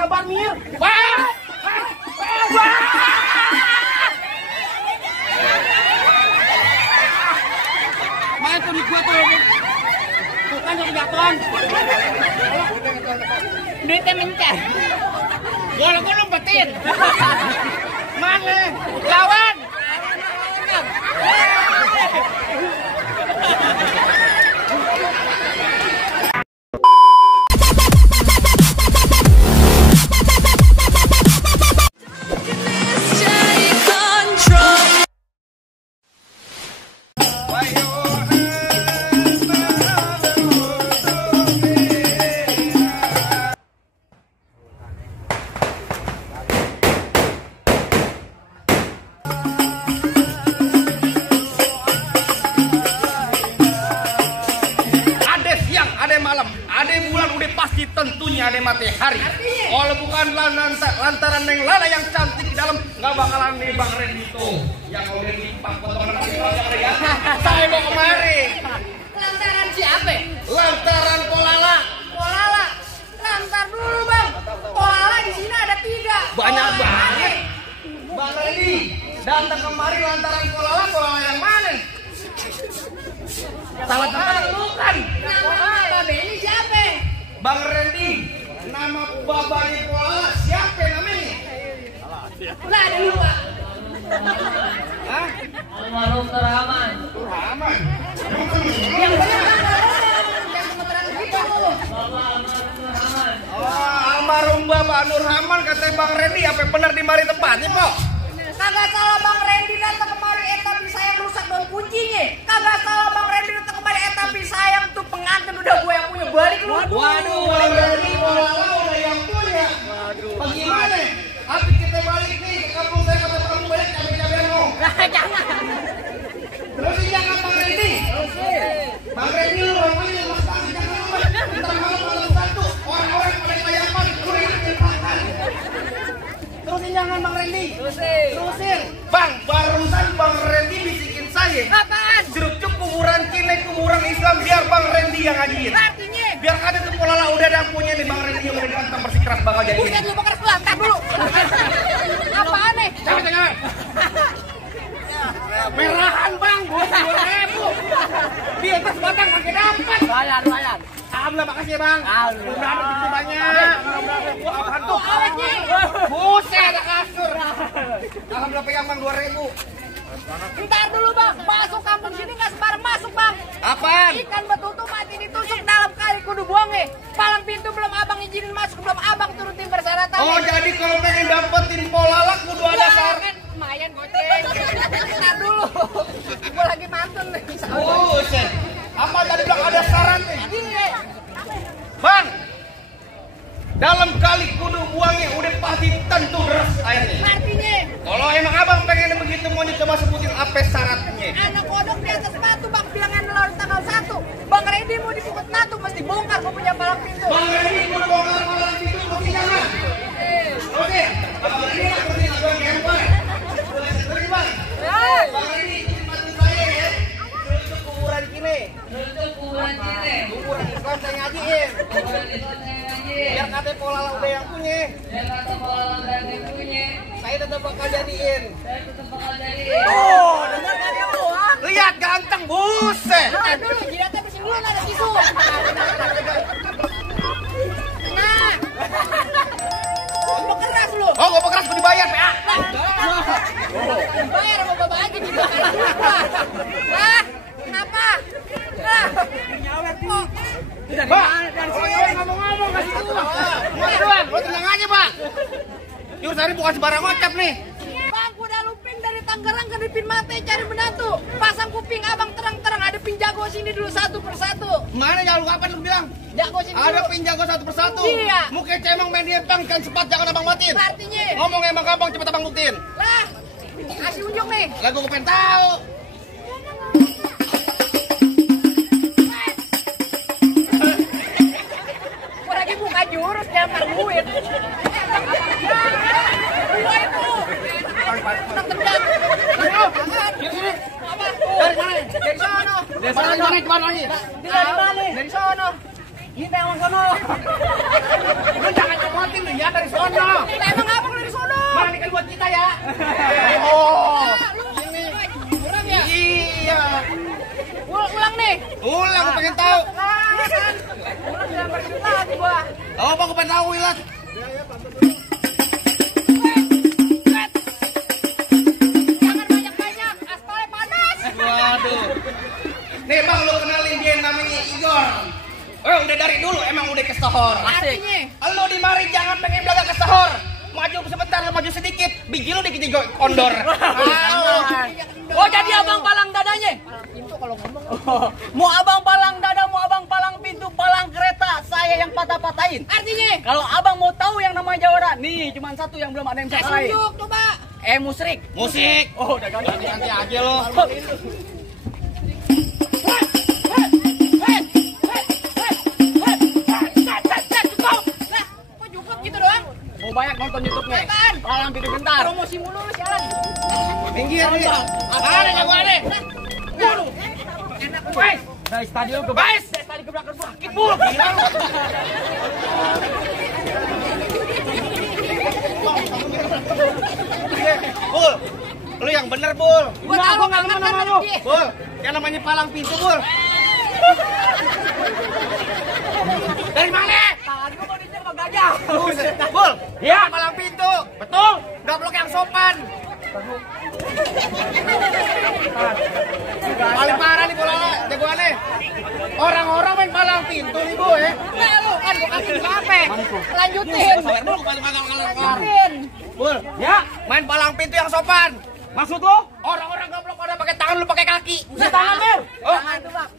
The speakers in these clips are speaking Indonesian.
sabar Mir. Main tuh di gua tuh. Bukan yang jatuhan. Duitnya mencar. Gua lompetin. Mana? Lawan. Tentunya ada matahari. Kalau bukan lantaran Neng Lala yang cantik di dalam, nggak bakalan nih Bang Randy itu yang udah lipat potongan ya. Saya mau kemari. Lantaran siapa? Lantaran Polala. Polala. Lantar dulu Bang. Polala di sini ada 3. Banyak banget. Bang Randy datang kemari lantaran Polala. Polala yang mana? Salah tempat bukan. Nama Babe ini siapa? Bang Randy, nama babanya Polala siapa namanya? Lah ada lupa. Hah? Almarhum Rahman. Rahman. Yang benar yang kebetulan gitu. Bapak Almarhum Rahman. Oh, almarhum Bapak Nur Rahman katanya Bang Randy, apa benar di mari tempatnya, Pok? Kagak salah Bang Randy datang kemari tapi saya rusak daun kuncinya. Kagak salah Bang Randy datang kemari tapi sayang tuh pengantin udah gue yang punya, balik lu. Waduh, Bang Randy Polala udah yang punya. Waduh. Bagaimana? Tapi kita balik nih ke kampung saya kata kamu balik cabai-cabean lo. Jangan. Terus jangan Bang Randy. Bang Randy lu orangnya yang mas banget jangan lu. Entar malam satu orang-orang pada layapan lu yang makan. Terusin jangan Bang Randy. Terusin. Bang, barusan Bang Randy bisikin saya. Apaan? Jeruk kuburan Cina, kuburan Islam biar Bang Randy yang ngajiin. Artinya Biar ada tuh Polala udah ada punya nih Bang Randy yang udah dihantam bersikeras bakal jadi. bukan lu keras lantar dulu. Apaan nih? Jangan. Merahan Bang, 20.000. Di atas batang pakai dapat. Bayar. Alhamdulillah makasih ya Bang. Udah begitu banyak. Wah, apaan tuh? Awetnya. Buset ada kasur. Alhamdulillah pegang Bang 2.000. Ntar dulu Bang, masuk kampung sini nggak sembarang masuk Bang. Apaan? Ikan betutu mati ditusuk dalam kali kudu buangnya. Palang pintu belum abang izinin masuk, belum abang turutin persyaratan. Oh jadi kalau pengen dapetin Polala kudu ada syarat. Kan lumayan goceng. Ntar dulu, gue lagi mantun nih. Buset. Apa tadi bilang ada syaratnya? Iya. Bang, dalam kali kudu buangnya udah pasti tentu deras airnya. Artinya Kalau emang abang pengen begitu mau coba sebutin apa syaratnya? anak kodok di atas batu Bang, bilangan lalu tanggal 1. Bang Randy mau dipungut natu mesti bongkar gue punya palang pintu. Bang Randy kudu bongkar malam itu mesti jangan. Oke, Bang Randy seperti abang gambar. Terus Bang. Bang Randy bantu saya ya. Untuk kuburan kini. Untuk kuburan Cine. Kuburan Islam saya ngajiin. Kuburan Islam saya ngaji. Biar kata Polala udah yang punya. Dia kata Polala berani punya. Saya tetap bakal jadiin. Saya tetap bakal jadi. Oh, Dengar kan ya lu? ah? lihat ganteng, buset. Nah, dulu jidatnya bersih dulu ada tisu. Nah. Mau keras lu. Oh, gua keras gua dibayar, PA. Bayar sama bapak aja gitu. Lah, kenapa? Lah. Oh, Pak, ngomong-ngomong kasih tuh. Waduh, lo tenang aja, Pak. Yur, Sari bukan sembarang ngocap nih. Bang, gua udah luping dari Tangerang ke Dipin Mate cari menantu. Pasang kuping abang terang-terang, adepin jago sini dulu satu persatu. Mana jago kapan lu bilang? Jago sini dulu. Ada pinjago satu persatu. Iya. Muka cemang main dia bang, kan cepat jangan abang matiin. Artinya, Ngomong emang gampang, cepet abang buktiin. lah, kasih unjuk nih. Lagu gue pengen tahu. Gua lagi buka jurus nyamar duit. Gua itu. Tenang tendang. Apa? Dari mana? Dari sono. Dari sana nih, kemana lagi? Dari mana? Dari sono. Kita yang sono. Lu jangan lewatin lu ya dari sono. Emang abang dari sono? Mana nih kan buat kita ya? Oh. Ini kurang ya? Iya. Ulang nih. Ulang, aku pengen tahu. Iya kan? Ulang jangan berkata lagi gua. Oh, apa aku pengen tahu, Wilas? Jangan banyak-banyak, aspalnya panas. Waduh. Nih bang, lu kenalin dia yang namanya Igor. Oh, udah dari dulu emang udah kesohor. Artinya? Lu di mari jangan pengen belaga kesohor. Maju sebentar, lu maju sedikit. Biji lu dikit juga kondor. Oh jadi abang palang dadanya? Pintu kalau ngomong. Mau abang palang dada, mau abang palang pintu, palang kereta, saya yang patah-patahin. Artinya? Kalau abang mau tahu yang namanya jawara, nih cuma satu yang belum ada yang bisa kalahin. Tunjuk coba. Musrik. Musik. Oh udah ganti. Ganti aja lo. Gitu doang. Mau banyak nonton YouTube-nya. Apaan? Palang pintu bentar. Promosi mulu lu sialan. Minggir nih. Ada jago ada. Guys, dari stadion ke guys. Dari stadion ke belakang sakit, Bul. Gila lu. Bul, lu yang bener Bul. Gua tahu nggak banget sama kan lu. dia. Bul, yang namanya palang pintu Bul. Dari mana? Tadi gua mau dicer sama gajah. Bul, Ya, palang pintu. betul. Gablok yang sopan. Paling parah nih bola jagoannya. Orang-orang main palang pintu nih gue. Nah lu kan gua kasih apa? Lanjutin. Sabar dulu, kalau Lanjutin. Bul, Ya, main palang pintu yang sopan. maksud lo? Orang-orang gablok pada pakai tangan, lu pakai kaki. Buset tangan, Mer. Oh, Jangan tuh bang.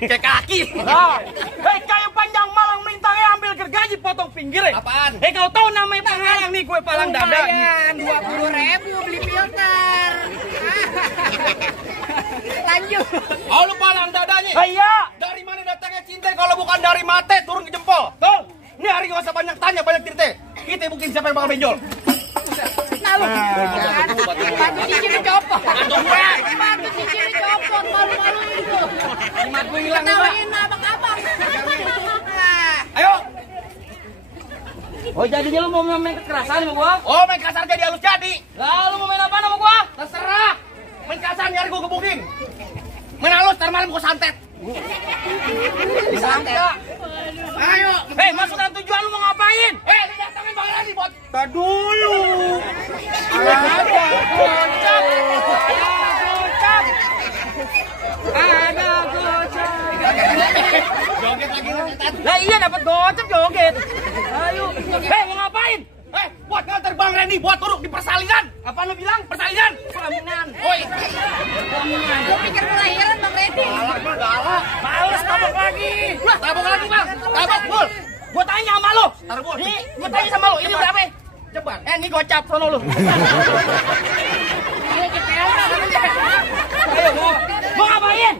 pakai kaki. Nah, kayu panjang malang melintangnya ambil gergaji potong pinggirnya. Apaan? Kau tahu namanya penghalang nih, gue palang dada. Lumayan, 20.000 beli filter. Lanjut. Oh, lu palang dadanya. Iya. Dari mana datangnya cinta kalau bukan dari mata turun ke jempol? Tuh. Ini hari gak usah banyak tanya, banyak cerita. Kita buktiin siapa yang bakal benjol. Nah lu. Batu cincinnya copot. Batu cincinnya copot. Malu-malu itu. Jimat gue hilang nih, Pak. Ketawain abang-abang. Nah. Ayo. Oh, jadinya lu mau main kekerasan sama gua? Oh, main kasar jadi halus jadi. Lalu mau main apa sama gua? Terserah. Main kasar nyari gua gebukin. Main halus, ntar malam gua santet. Santet. Ayo. Maksud dan tujuan lu mau ngapain? Lu datangin Bang Randi buat. Tak dulu. Ada gocap. Ada gocap. Joget lagi lu setan. Lah iya dapat gocap joget. Ayo. Mau ngapain? Buat nganter Bang Randi buat duduk di persalinan. Apa lu bilang? Persalinan. Pelaminan. Woi. Gua pikir kelahiran Bang Redi. Galak. Males tabok lagi. Tabok lagi, Bang. Tabok, Bul. Gua tanya sama lu. Taruh, Bul. Nih, gua tanya sama lu, ini berapa? Cepat. Ini gocap sono lu. Ayo, mau ngapain?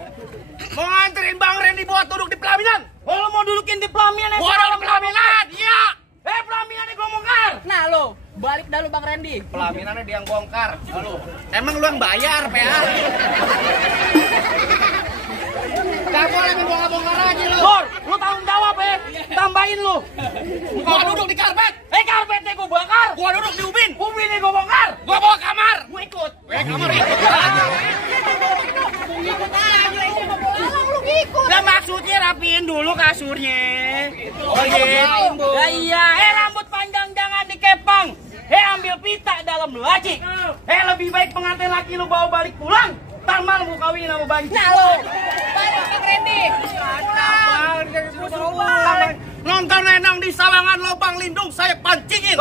Mau nganterin Bang Randi buat duduk di pelaminan. Oh, lu mau dudukin di pelaminan Gua ada pelaminan. Iya. Pelamina gue bongkar. Nah lo, balik dah lu Bang Randy. Pelaminannya dia yang bongkar. Lalu, emang lu yang bayar, PA? Gak boleh bongkar-bongkar aja lu. Bor, lu tanggung jawab ya. Tambahin lu. Gua duduk di karpet. Karpetnya gue bakar. Gua duduk di ubin. Ubinnya gue bongkar. Gua bawa kamar. Gue ikut. Kamar ikut. Ikut aja ini mau bola lu ikut. Lah maksudnya rapiin dulu kasurnya. Oh iya. Ya iya. Rambut panjang jangan dikepang. Ambil pita dalam laci. Lebih baik pengantin laki lu bawa balik pulang. Ntar malam mau kawin sama banci. Nah lo, balik Bang Randy. Pulang. Nonton Nenong di sawangan lubang lindung saya pancingin.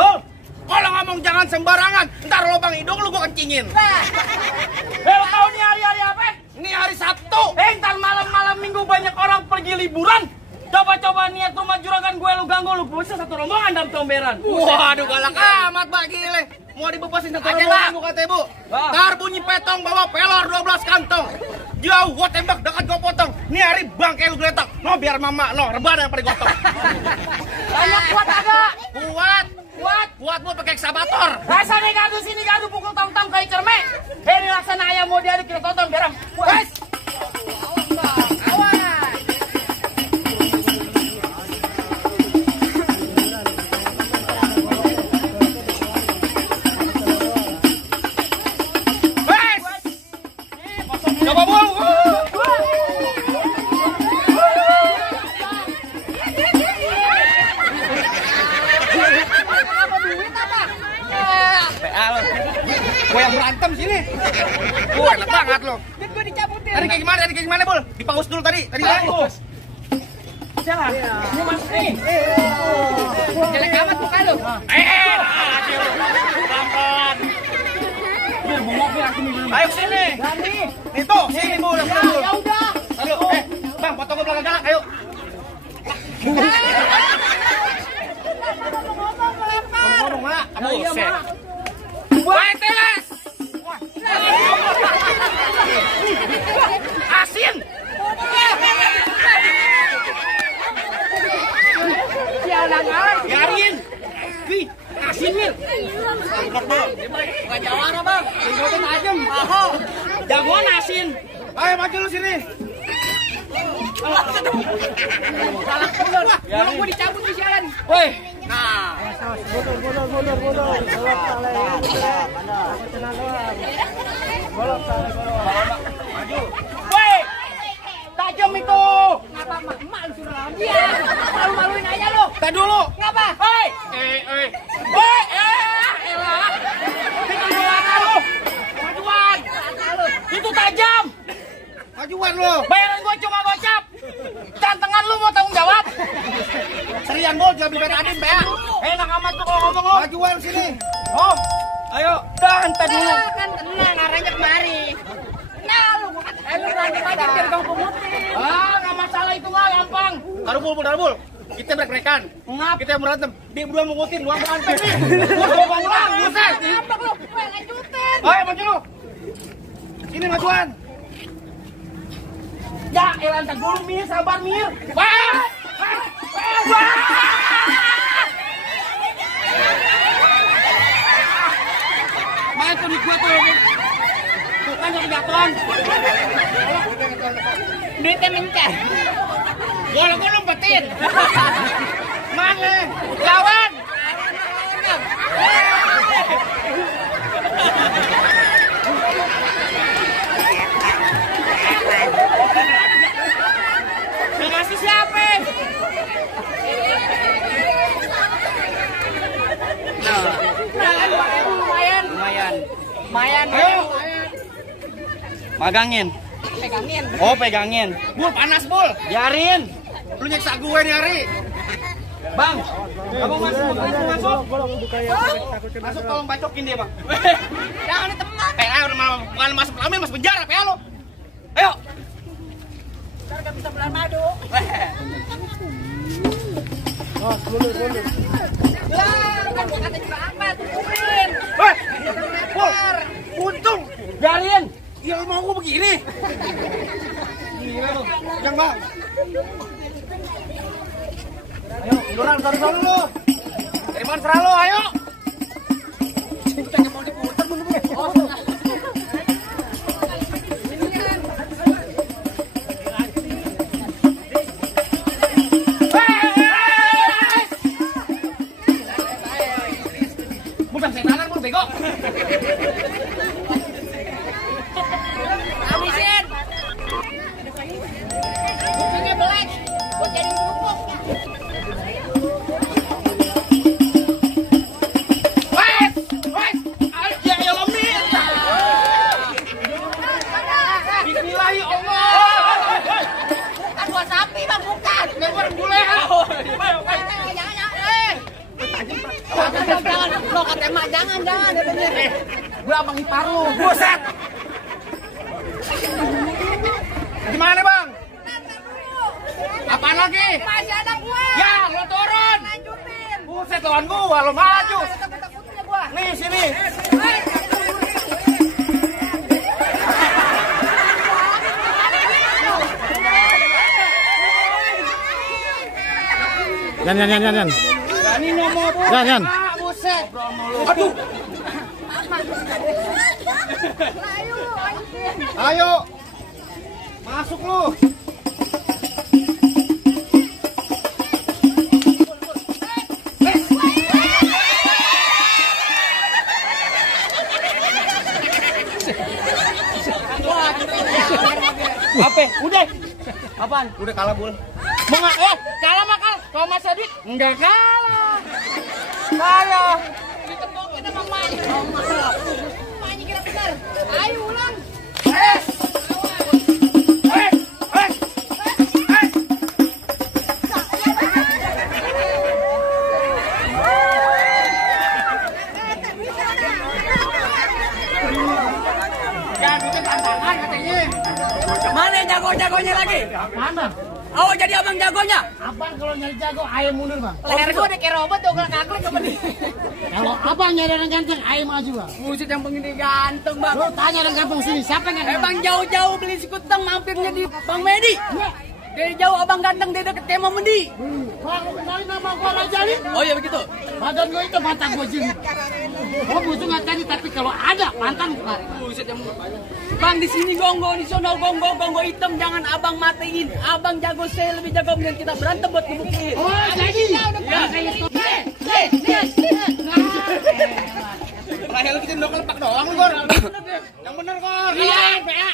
Kalau ngomong jangan sembarangan, ntar lubang hidung lu gua kencingin. Nah, Lu tahu nih hari-hari apa? Ini hari Sabtu. Ntar malam-malam minggu banyak orang pergi liburan. Coba-coba niat rumah juragan gue lu ganggu, lu bisa satu rombongan dalam comberan. Waduh galak amat Pak Gile. Mau dibebasin satu rombongan bu kata ibu. Ntar bunyi petong bawa pelor 12 kantong. Jauh gua tembak, dekat gua potong. Nih hari bangke lu geletak. No biar mama no rebana yang pada gotong. banyak kuat agak. Kuat buat pakai ekskavator. Rasanya gaduh sini gaduh pukul tam-tam kayak cermek. Ini laksana ayam mau diaduk kita tonton garam. Wes. Awas. Gua yang berantem sini. Gua enak banget lo. Dan gue dicabutin. Tadi kayak gimana, Bul? Dipaus dulu tadi. Tadi Bagus. Jalan. Ini masuk nih. Jelek amat muka lu. Pelan-pelan. Mir, bungok mir aku nih. ayo sini. Itu, sini Bul. Ya udah. Ayo, Bang, potong ke belakang jalan, ayo. Ngomong, Mak. Buset. Wah, teles. Asin. Sialan aja. Biarin. Wih, asin mir. Bukan jawara bang. Tinggalnya tajam. Aho. Jagoan asin. Ayo maju lu sini. Salah bener. Kalau gue dicabut di sialan. Woi, Nah. woi. Tajam itu. Ngapa emak lu suruh lawan dia? Malu-maluin aja lu. Tadi dulu. Ngapa? Hei. Woi, elah. Bikin doangan lu. Majuan. Itu tajam. Majuan lu. Bayaran gua cuma gocap. Cantengan lu mau tanggung jawab. Serian Bul, jangan beli betadin, Bea. Enak amat tuh kalau ngomong lu. Majuan sini. Oh, ayo. Dan tadi dulu. Kan tenang arahnya kemari. Nah lu lu berantem aja biar bang pemutin. Ah, nggak masalah itu mah gampang. Taruh Bul. Kita break-breakan. Ngap. Kita yang berantem. Dia berdua mengutin, dua berantem. Gua pulang, buset. Ngapa lu? Gue lanjutin. Ayo maju lu. Sini majuan. Ya, elantar dulu Mir, sabar Mir. Wah! Wah! Main tuh di gua tuh. Tuh kan yang kejatuhan. Duitnya mencar. Gua lumpetin. Mana? Lawan. Ngasih siapa? Lumayan. Ayo. Magangin. Pegangin. Oh, pegangin. Bul, panas Bul. Biarin. Lu nyeksa gue nih hari. Bang, kamu masuk. Masuk tolong bacokin dia, Bang. Jangan diteman. Ayo bukan masuk kelamin, masuk penjara, PA lu. Ayo. Ntar gak bisa belan madu. Lah, kan gua kata juga apa? Tungguin. Weh, Bul, untung. Biarin. Ya lu mau gue begini. Gila lu. Yang Bang. Ayo, munduran, taruh lu. Dari mana serah lu, ayo. Mau diputer belum gue? Oh, Bukan setanan, Bul, bego. habisin. Buktinya belek. Buat jadi pupuk. Ya Allah Mir. Bismillah ya Allah. Bukan buat sapi bang, bukan. Lempar bule. Jangan. Lo kata emak jangan. Gue abang ipar lu. Buset. Gimana, Bang? Apaan lagi? Masih ada gue. Ya, lo turun. Lanjutin. Buset, lawan gua, lo maju. Takut-takutnya gue. Nih, sini. Yan. Berani ngomong apa? Yan. Buset. Aduh. Ayo. Masuk lu. Apa? Udah. Apaan? Udah kalah, Bul. Mau nggak? Kalah mah kalah. Kalau Mas Adit enggak kalah. Kalah. Dikepokin sama emaknya. benar. Ayo ulang. Mana jago-jagonya lagi? Mana? Oh, jadi abang jagonya? Abang kalau nyari jago, ayo mundur bang. Leher gua udah kayak robot tuh, ngaklik apa nih? Kalau abang nyari orang ganteng, ayo maju bang. Buset yang begini ganteng bang. Lo tanya orang kampung sini, siapa yang ganteng? Bang jauh-jauh beli sekutang mampirnya di Bang Medi. Dari jauh abang ganteng, dia deket Kema Mendi. Bang, lo kenalin nama gua Raja nih? Oh iya begitu? Badan gua itu mata gua jeli. Oh butuh nggak tadi, tapi kalau ada mantan gua. Buset yang Bang di sini gonggong, di sono gonggong, gonggong hitam, jangan abang matiin. Abang jago, saya lebih jago, kemudian kita berantem buat ngebuktiin. Oh jadi? Ya. Terakhir lu bikin dokter pak doang lu, Gor. Yang bener, Gor. Iya, PA.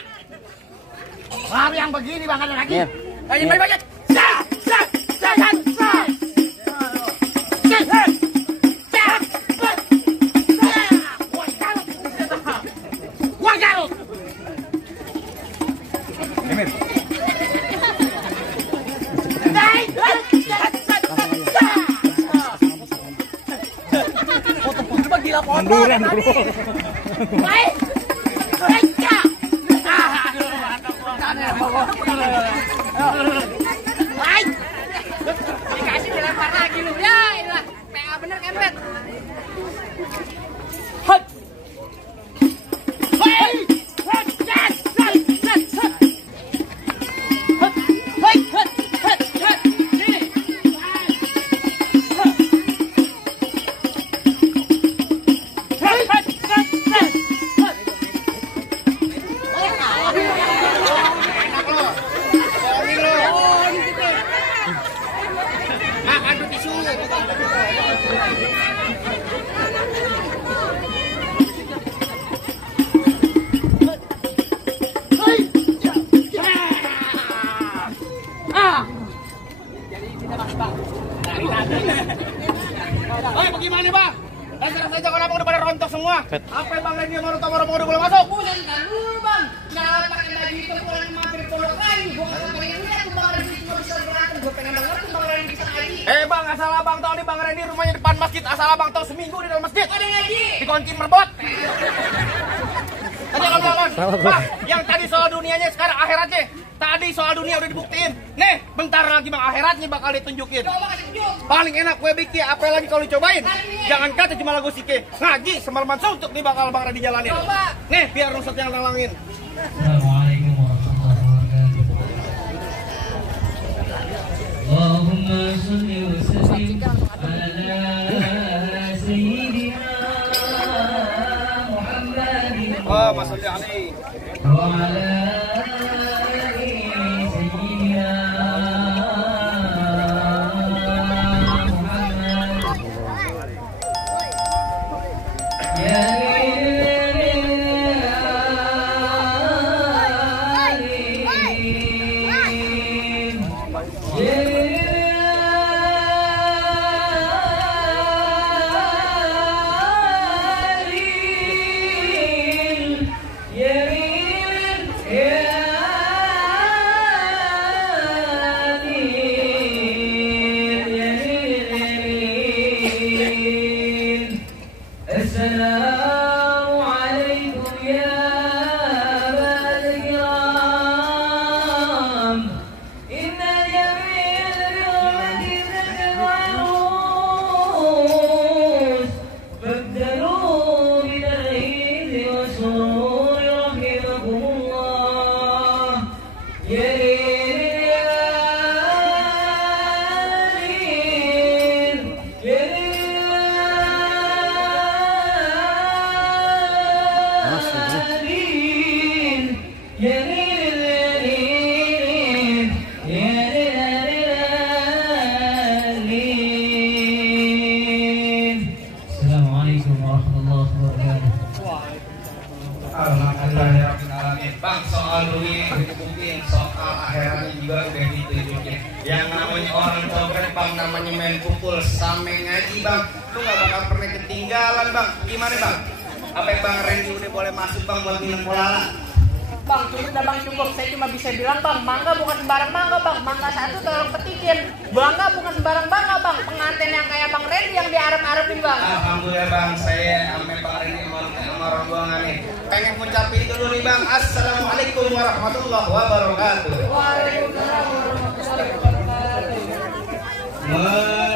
Baru yang begini bang, ada lagi. Ayo balik. Munduran, bro. Baik. Baik. Dikasih dilempar lagi lu. Ya, iyalah. PA bener kempet. Hot. Hei, bagaimana bang? Dasar saja kenapa udah pada rontok semua? Apa bang lagi yang mau rontok udah boleh masuk? Bukan dulu bang. Nah, pakai baju itu pulang mampir pondok kayu. Gua kalau pengen lihat tuh Bang Randy cuma bisa berantem. Gua pengen banget tuh Bang Randy bisa ngaji. Bang, asal abang tahu nih bang Randy rumahnya depan masjid. Asal abang tahu seminggu di dalam masjid. Ada ngaji. Dikunci merbot. Tadi kalau bilang, bang, yang tadi soal dunianya sekarang akhiratnya. Tadi soal dunia udah dibuktiin. Nih, bentar lagi bang akhiratnya bakal ditunjukin. Coba kasih tunjuk. Paling enak kue bikin, apa lagi kalau dicobain? Jangan kata cuma lagu sike. Ngaji semalaman suntuk nih bakal bang Randy jalanin. Coba. Nih, biar rusut yang talangin. Assalamualaikum warahmatullahi wabarakatuh. Allahumma sholli wa sallim ala sayyidina Muhammadin Oh, maksudnya aneh. wa ala ali sayyidina Muhammad. Ya Assalamu alaikum ya Al-Kiram. Inna jamil birahmati tadarus Fabdalu bilaizi wa sururi rahimakumullah. Ya Assalamualaikum warahmatullahi wabarakatuh. Alhamdulillahirrahmanirrahim. Bang, soal dunia udah dibuktiin, soal akhiratnya juga udah ditunjukin. Yang namanya orang coklat bang, namanya main kumpul sampai ngaji bang, lu gak bakal pernah ketinggalan bang. Gimana bang? Apa Bang Randy udah boleh masuk Bang buat minum pola? Bang, cukup dah Bang, cukup. Saya cuma bisa bilang Bang, mangga bukan sembarang mangga Bang. Mangga satu tolong petikin. Bangga bukan sembarang bangga Bang. Pengantin yang kayak Bang Randy yang diarep-arepin Bang. Alhamdulillah Bang, saya ame Bang Randy sama rombongan nih. Pengen ngucapin dulu nih Bang, Assalamualaikum warahmatullahi wabarakatuh. Waalaikumsalam warahmatullahi wabarakatuh.